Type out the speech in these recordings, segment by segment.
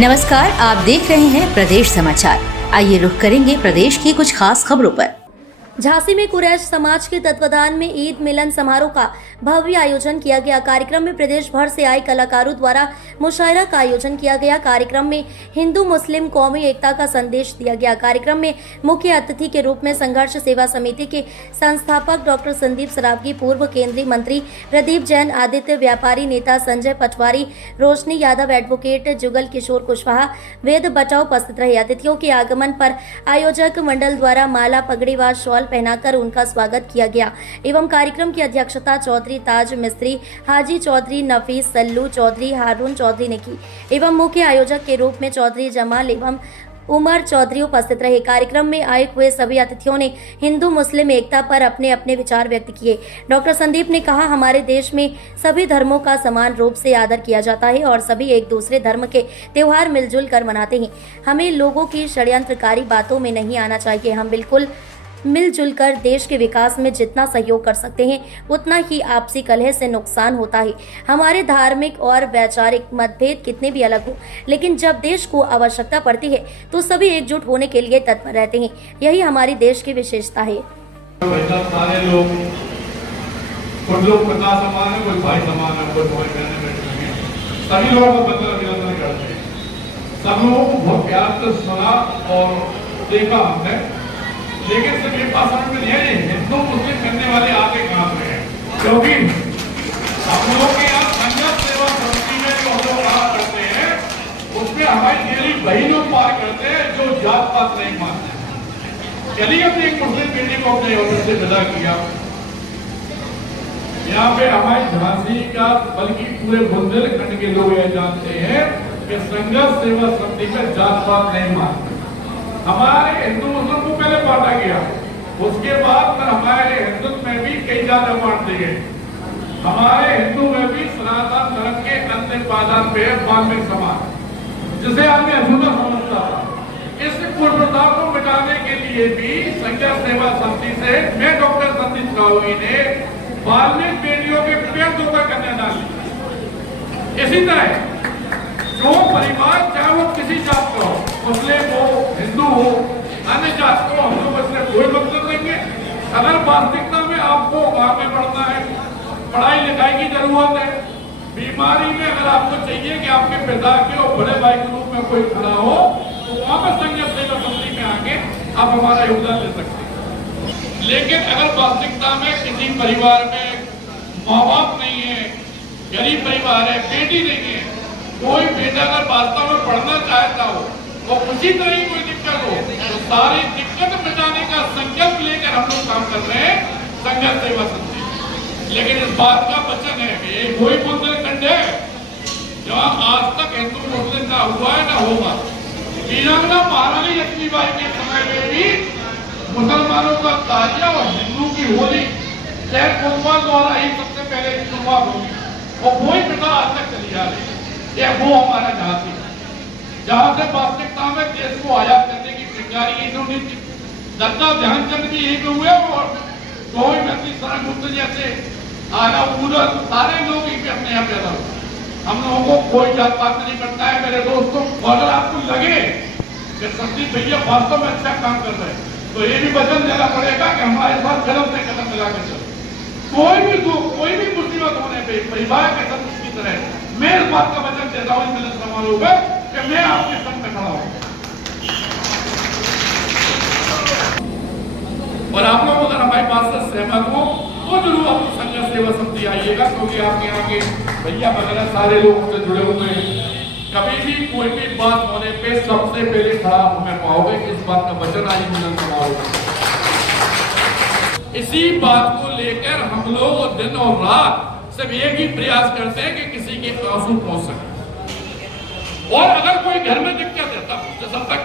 नमस्कार, आप देख रहे हैं प्रदेश समाचार। आइए रुख करेंगे प्रदेश की कुछ खास खबरों पर। झांसी में कुरैश समाज के तत्वाधान में ईद मिलन समारोह का भव्य आयोजन किया गया। कार्यक्रम में प्रदेश भर से आए कलाकारों द्वारा मुशायरा का आयोजन किया गया। कार्यक्रम में हिंदू मुस्लिम कौमी एकता का संदेश दिया गया। कार्यक्रम में मुख्य अतिथि के रूप में संघर्ष सेवा समिति के संस्थापक डॉक्टर संदीप सरावगी, पूर्व केंद्रीय मंत्री प्रदीप जैन, आदित्य व्यापारी नेता संजय पटवारी, रोशनी यादव, एडवोकेट जुगल किशोर कुशवाहा, वेद बचाओ उपस्थित रहे। अतिथियों के आगमन पर आयोजक मंडल द्वारा माला, पगड़ी व शॉल पहनाकर उनका स्वागत किया गया एवं कार्यक्रम की अध्यक्षता चौधरी ताज मिस्त्री, हाजी चौधरी, नफीस सल्लू चौधरी, हारून चौधरी ने की एवं मुख्य आयोजक के रूप में चौधरी जमाल एवं उमर चौधरी उपस्थित रहे। कार्यक्रम में आए हुए सभी अतिथियों ने हिंदू मुस्लिम एकता पर अपने अपने विचार व्यक्त किए। डॉक्टर संदीप ने कहा, हमारे देश में सभी धर्मों का समान रूप से आदर किया जाता है और सभी एक दूसरे धर्म के त्योहार मिलजुल कर मनाते हैं। हमें लोगों की षड्यंत्रकारी बातों में नहीं आना चाहिए। हम बिल्कुल मिलजुल कर देश के विकास में जितना सहयोग कर सकते हैं उतना ही आपसी कलह से नुकसान होता है। हमारे धार्मिक और वैचारिक मतभेद कितने भी अलग हो, लेकिन जब देश को आवश्यकता पड़ती है तो सभी एकजुट होने के लिए तत्पर रहते हैं। यही हमारी देश की विशेषता है। सारे लोग, कुछ लोग पिता समान है, कोई भाई समान है, कोई भाई बहन है, सभी लोगों को बदला अभिनंदन करते हैं। सब लोगों को बहुत प्यार से सुना और देखा हमने, लेकिन सिर्फ एक बात समझ में नहीं आई, हिंदू मुस्लिम करने वाले आगे कहां से हैं? क्योंकि हम लोग के यहाँ संघर्ष सेवा समिति में जो हम लोग काम करते हैं उसमें हमारी डेली वही लोग पार करते हैं जो जात पात नहीं मानते। चलिए अपनी एक मुस्लिम बेटी को अपने ऑफिस से विदा किया। यहाँ पे हमारी झांसी का बल्कि पूरे बुंदेलखंड के लोग यह जानते हैं कि संघर्ष सेवा समिति में जात पात नहीं मानते। हमारे हिंदू मुस्लिम को पहले बांटा गया, उसके बाद फिर हमारे हिंदुत्व में भी कई जातें बांट दी गई। हमारे हिंदू में भी सनातन धर्म के अंतिम पायदान पे है वाल्मीकि समाज, जिसे आदमी अधूरा समझता था। इस कुप्रथा को मिटाने के लिए भी संघर्ष सेवा समिति से मैं डॉक्टर संदीप सरावगी ने वाल्मीकि बेटियों के पेड़ धोकर कन्यादान लिया। इसी तरह जो परिवार, चाहे वो किसी जात का हो, मुस्लिम हो, हिंदू हो, अन्य जात को, हम लोग इसमें कोई मतलब नहीं है। अगर वास्तविकता में आपको आगे बढ़ना है, पढ़ाई लिखाई की जरूरत है, बीमारी में अगर आपको चाहिए कि आपके पिता के और बड़े भाई के रूप में कोई खड़ा हो, तो वहां पर संघर्ष सेवा समिति में आके आप हमारा योगदान दे सकते हैं। लेकिन अगर वास्तविकता में किसी परिवार में माँ बाप नहीं है, गरीब परिवार है, बेटी नहीं है, कोई बेटा अगर वास्तव में पढ़ना चाहता हो और उसी तरह की कोई दिक्कत हो, तो सारी दिक्कत मिटाने का संकल्प लेकर हम लोग काम कर रहे हैं संघर्ष सेवा समिति। लेकिन इस बात का वचन है कि ये कोई बुंदेलखंड है जहाँ आज तक हिंदू मुस्लिम ना हुआ है ना होगा। वीरांगना महारानी लक्ष्मीबाई के समय में भी मुसलमानों का ताजिया और हिंदू की होली शहर कोतवाल द्वारा ही सबसे पहले शुरुआत होगी और वही प्रथा आज तक चली आ रही है। ये वो हमारा झांसी, जहां से वास्तविकता में देश को आजाद करने की चिंगारी इन्होंने थी। दत्ता ध्यानचंद भी यही हुए और कोई व्यक्ति सरगुप्त जैसे आगा पूरा सारे लोग ही अपने यहाँ पैदा हुए। हम लोगों को कोई जात पात नहीं करता है मेरे दोस्तों। अगर आपको लगे कि संदीप भैया वास्तव में अच्छा काम कर रहे हैं तो ये भी वचन देना पड़ेगा कि हमारे साथ कदम से कदम मिलाकर चलो। कोई भी दुख, कोई भी मुसीबत होने पे परिवार के सदस्य की तरह मैं इस बात का वचन देता हूं मिलन समारोह में कि मैं आपके संग में खड़ा हूं। और आप लोग अगर हमारी बात से सहमत हो तो जरूर आप संघर्ष सेवा समिति आइएगा, क्योंकि आपके यहाँ के भैया वगैरह सारे लोग उससे जुड़े हुए हैं। कभी भी कोई भी बात होने पे सबसे पहले खड़ा हमें पाओगे। इस बात का वचन आज मिलन समारोह। इसी बात को लेकर हम लोग दिन और रात सिर्फ एक ही प्रयास करते हैं कि किसी के आंसू पहुंच सके। और अगर कोई घर में दिक्कत है तब जब तक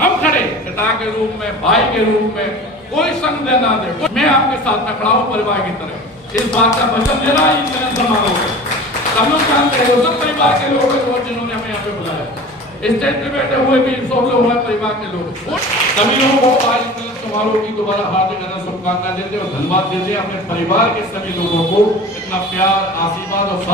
हम खड़े पिता के रूप में, भाई के रूप में, कोई संग देना दे, मैं आपके साथ में खड़ा हूं परिवार की तरह। इस बात का वचन दे रहा है समारोह। हम लोग जानते हैं सब परिवार के लोग हैं जिन्होंने हमें यहाँ पे बुलाया। स्टेज पे बैठे हुए भी सब लोग हमारे परिवार के लोग। सभी लोगों को आज समारोह की दोबारा हार्दिक शुभकामनाएं देते और धन्यवाद देते हैं अपने परिवार के सभी लोगों को इतना प्यार, आशीर्वाद और